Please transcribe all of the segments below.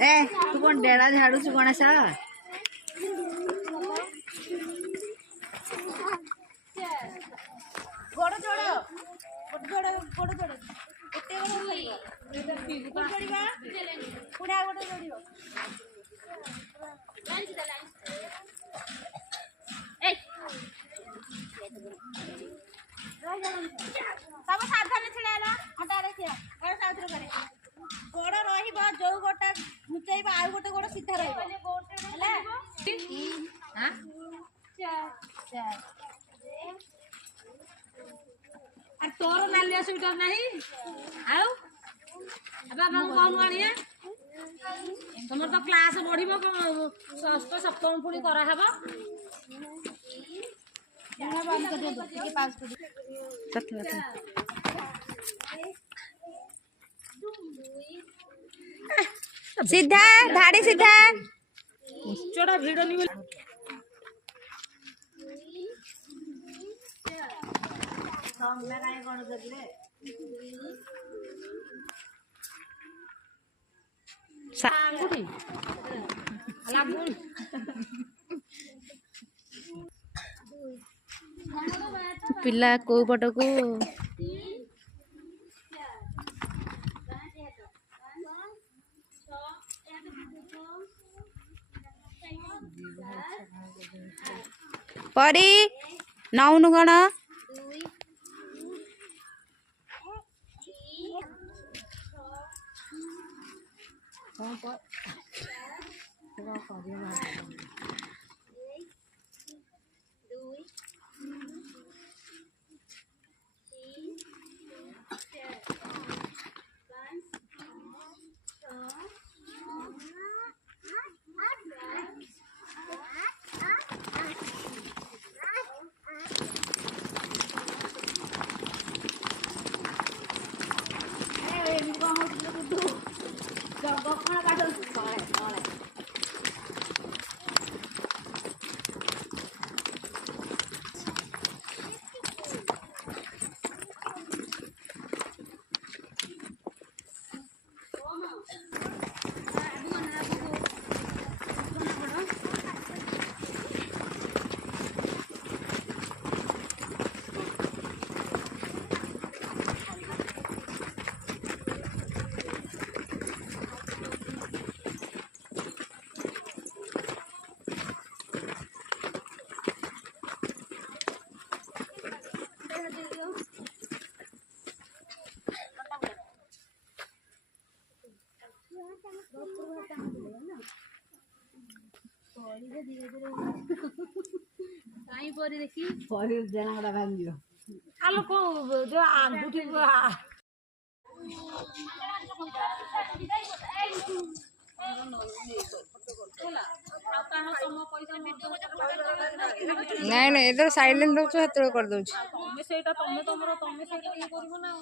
ए तू कौन डेरा झाड़ू से गणेश गोड़ जोड़ गोड़ जोड़ गोड़ गोटे गोड़ जोड़िबा पुडा गोटे जोड़िबो लाइन सीधा लाइन ए सब सावधान छिड़ाला हटा देखिया गोड़ सावधान करे गोड़ रहिबो जो गोटा घुचैबा आ गोटे गोड़ सीधा रहइबो हैला हां चार আর তোর নালিয়া সুইটার নাই আও বাবা কোন আনিয়া তোমার তো ক্লাস বড়িব ষষ্ঠ সপ্তম পুনি করা হবো না বন্ধ করে দে টিকে পাস করে সত্য सीधा धाड़ी सीधा चोड़ा भिड़ नहीं पिला को पट को परी नाउनु गण काई परी देखी परी जनाड़ा भांगियो आलो को जो आंगुठी नहीं नहीं इधर साइलेंट दउछ हेतळ कर दउछ तमे सेटा तमे तमरो तमे सेटा ये करबो ना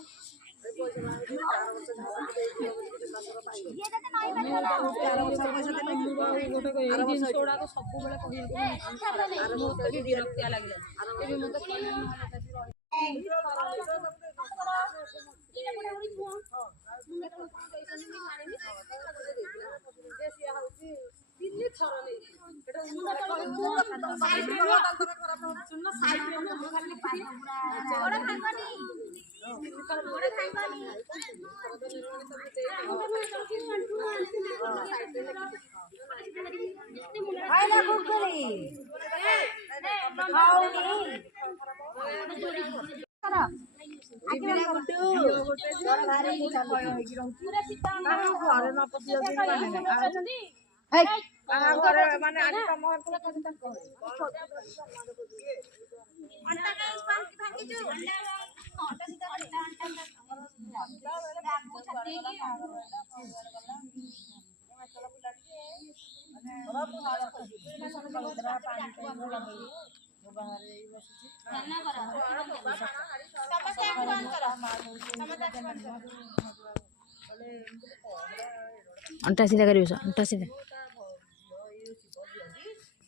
अंटा सीधा करियो अंटा सीधा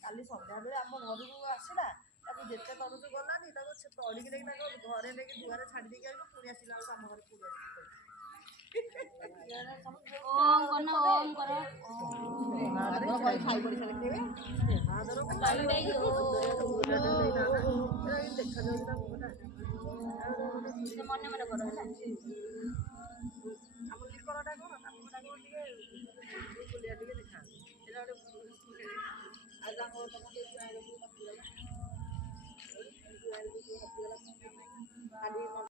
କାଲି ସନ୍ଧ୍ୟାବେଳେ ଆମ ଘରକୁ ଆସିଲା ତାକୁ ଯେତେ ତରୁଛୁ ଗଲାନି ତାକୁ ସେ ତଡ଼ିକି ନେଇକି ତାଙ୍କ ଘରେ ନେଇକି ଦୁଆରେ ଛାଡ଼ି ଦେଇକି ଆଇଲୁ ପୁଣି ଆସିଲା ବେଳକୁ ଆମ ଘରେ ପୁଣି ମନେ ମନେ କର ହେଲା ଆମ ଲିକରଟା କଣ ତା ମୁହଁଟା କଣ ଟିକେ ବୁଲିଆ ଟିକେ ଦେଖାନ୍ତି ସେଇଟା ଗୋଟେ ଆଉ ତାଙ୍କ ତମ ଟିକେ